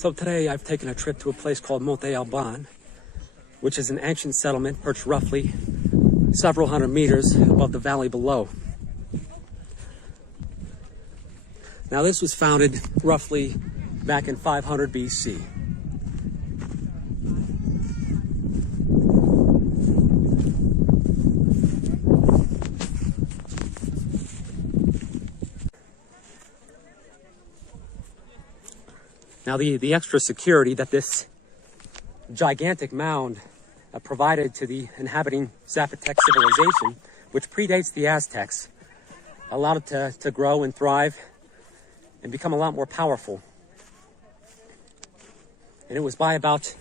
So today I've taken a trip to a place called Monte Alban, which is an ancient settlement perched roughly several hundred meters above the valley below. Now this was founded roughly back in 500 BC. Now the extra security that this gigantic mound provided to the inhabiting Zapotec civilization, which predates the Aztecs, allowed it to grow and thrive and become a lot more powerful. And it was by about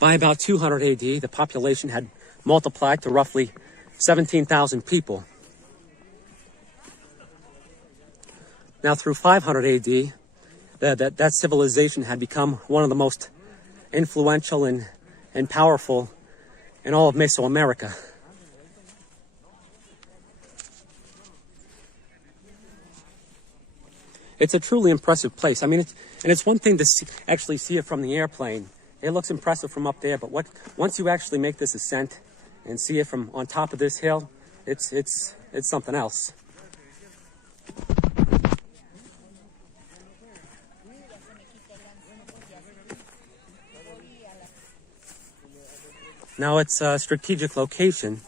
200 AD, the population had multiplied to roughly 17,000 people. Now through 500 AD, that civilization had become one of the most influential and powerful in all of Mesoamerica. It's a truly impressive place. I mean, it's one thing to actually see it from the airplane. It looks impressive from up there, but once you actually make this ascent and see it from on top of this hill, it's something else. Now its strategic location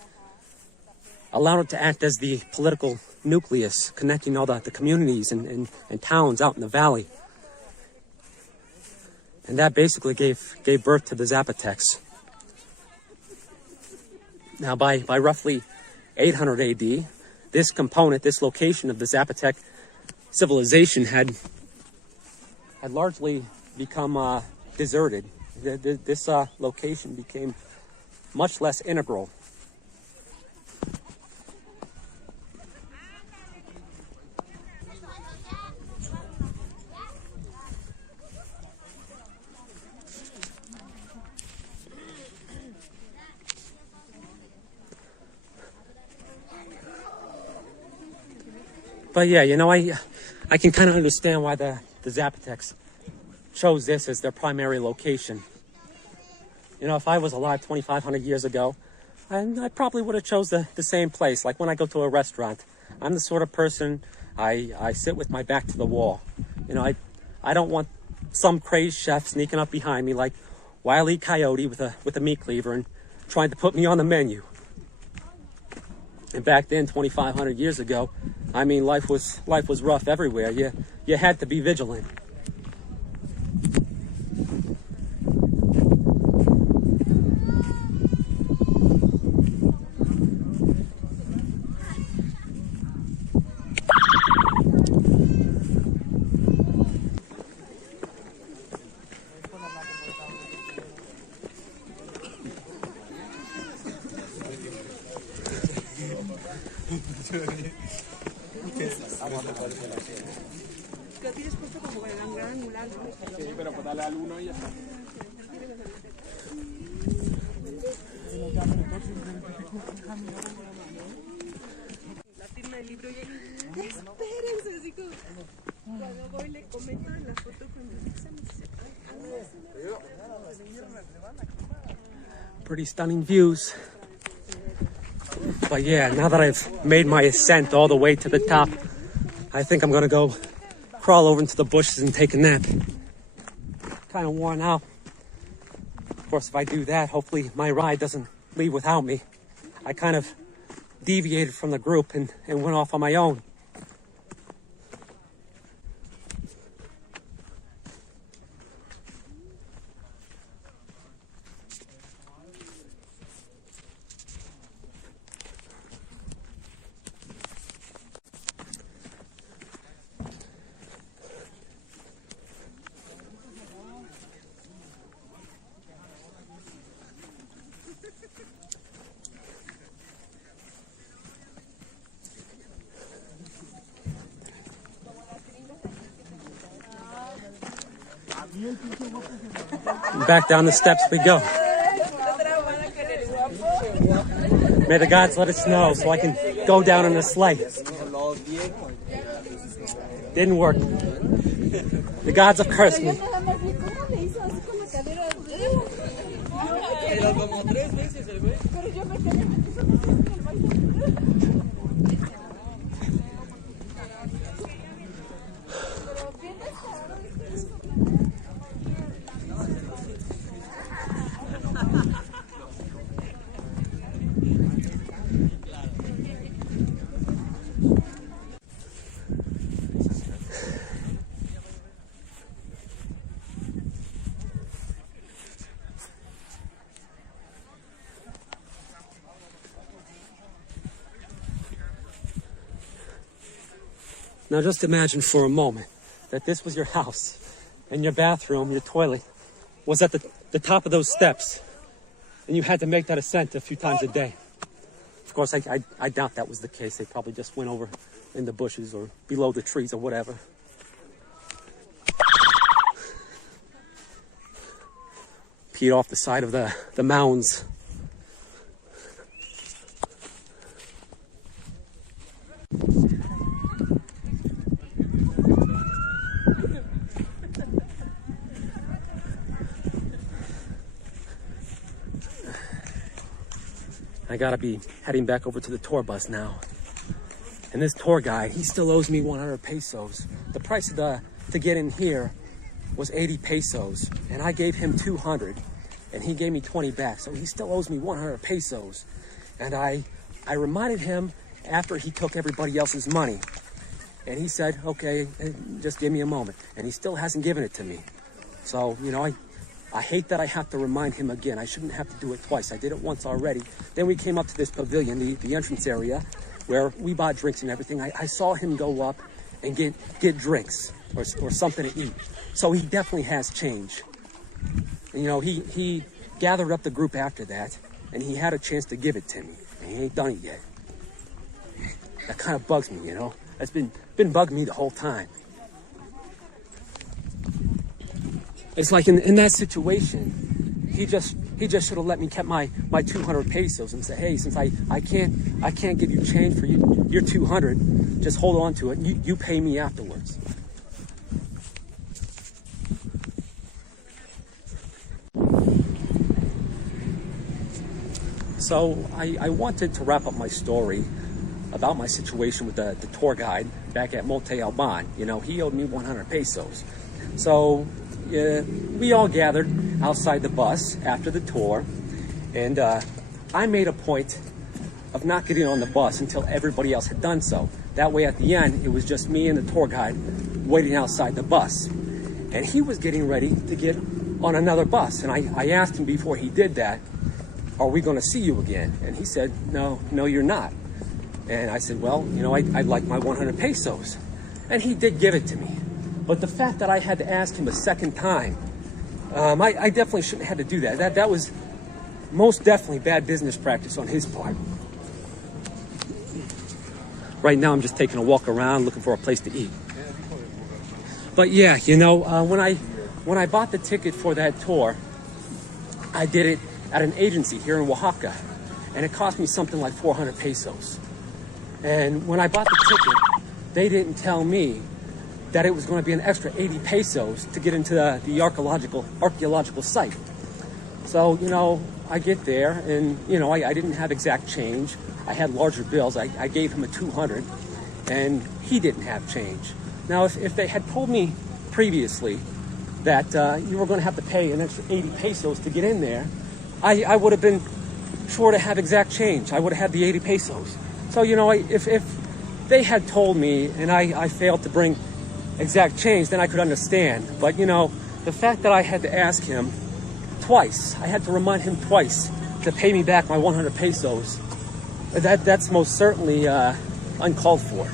allowed it to act as the political nucleus connecting all the communities and towns out in the valley. And that basically gave birth to the Zapotecs. Now by roughly 800 AD, this location of the Zapotec civilization had largely become deserted. This location became much less integral. But yeah, you know, I can kind of understand why the Zapotecs chose this as their primary location. You know, if I was alive 2,500 years ago, I probably would have chose the same place. Like when I go to a restaurant, I'm the sort of person, I sit with my back to the wall. You know, I don't want some crazed chef sneaking up behind me like Wile E. Coyote with a meat cleaver and trying to put me on the menu. And back then, 2,500 years ago, I mean, life was rough everywhere. You had to be vigilant. Pretty stunning views. But yeah, now that I've made my ascent all the way to the top, I think I'm gonna go crawl over into the bushes and take a nap. Kind of worn out. Of course, if I do that, hopefully my ride doesn't leave without me. I kind of deviated from the group and went off on my own. Back down the steps we go. May the gods let it snow so I can go down in a sleigh. Didn't work. The gods have cursed me. Now just imagine for a moment that this was your house and your bathroom, your toilet was at the top of those steps, and you had to make that ascent a few times a day. Of course, I doubt that was the case. They probably just went over in the bushes or below the trees or whatever. Peed off the side of the mounds. I gotta be heading back over to the tour bus now. And this tour guide, he still owes me 100 pesos. The price of to get in here was 80 pesos, and I gave him 200, and he gave me 20 back. So he still owes me 100 pesos. And I reminded him after he took everybody else's money, and he said, okay, just give me a moment. And he still hasn't given it to me. So, you know, I hate that I have to remind him again. I shouldn't have to do it twice. I did it once already. Then we came up to this pavilion, the entrance area, where we bought drinks and everything. I saw him go up and get drinks or something to eat. So he definitely has change. And, you know, he gathered up the group after that, and he had a chance to give it to me, and he ain't done it yet. That kind of bugs me, you know. That's been bugging me the whole time. It's like in that situation, he just should have let me keep my 200 pesos and say, hey, since I can't give you change for your 200, just hold on to it. You pay me afterwards. So I wanted to wrap up my story about my situation with the tour guide back at Monte Alban. You know, he owed me 100 pesos. So we all gathered outside the bus after the tour, and I made a point of not getting on the bus until everybody else had done so. That way at the end, it was just me and the tour guide waiting outside the bus. And he was getting ready to get on another bus. And I asked him before he did that, are we going to see you again? And he said, no, you're not. And I said, well, you know, I'd like my 100 pesos. And he did give it to me. But the fact that I had to ask him a second time, I definitely shouldn't have had to do that. That was most definitely bad business practice on his part. Right now, I'm just taking a walk around looking for a place to eat. But yeah, you know, when I bought the ticket for that tour, I did it at an agency here in Oaxaca, and it cost me something like 400 pesos. And when I bought the ticket, they didn't tell me that it was going to be an extra 80 pesos to get into the archaeological site. So, you know, I get there, and, you know, I didn't have exact change. I had larger bills. I gave him a 200, and he didn't have change. Now, if they had told me previously that you were going to have to pay an extra 80 pesos to get in there, I would have been sure to have exact change. I would have had the 80 pesos. So, you know, if they had told me and I failed to bring exact change, then I could understand. But, you know, the fact that I had to ask him twice, I had to remind him twice to pay me back my 100 pesos, that's most certainly uncalled for.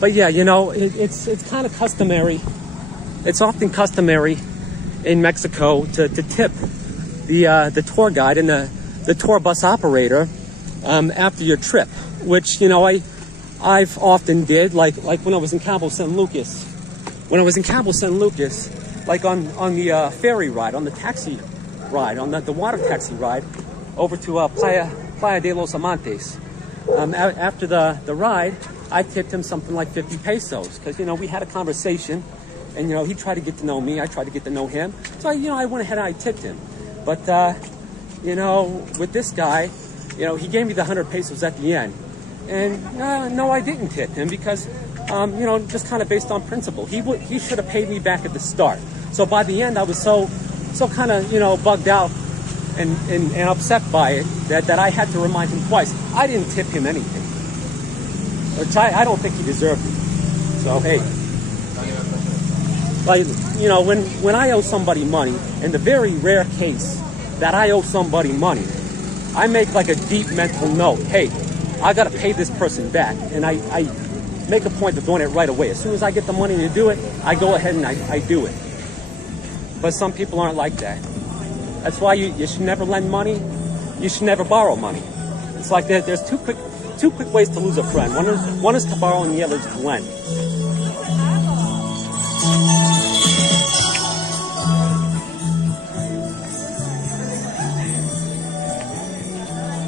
But yeah, you know, it's kind of customary. It's often customary in Mexico to tip the tour guide and the tour bus operator after your trip, which, you know, I've often did, like when I was in Cabo San Lucas. When I was in Cabo San Lucas, like on the ferry ride, on the taxi ride, on the water taxi ride over to Playa de los Amantes. After the ride, I tipped him something like 50 pesos because, you know, we had a conversation, and, you know, he tried to get to know me. I tried to get to know him. So, you know, I went ahead and I tipped him. But, you know, with this guy, you know, he gave me the 100 pesos at the end. And no, I didn't tip him because, you know, just kind of based on principle. He should have paid me back at the start. So by the end, I was so kind of, you know, bugged out and upset by it that I had to remind him twice. I didn't tip him anything, which I don't think he deserved it. So, hey, like, you know, when I owe somebody money, in the very rare case that I owe somebody money, I make like a deep mental note. Hey, I got to pay this person back. And I make a point of doing it right away. As soon as I get the money to do it, I go ahead and I do it. But some people aren't like that. That's why you should never lend money. You should never borrow money. It's like there's two quick ways to lose a friend. One is to borrow and the other is to lend.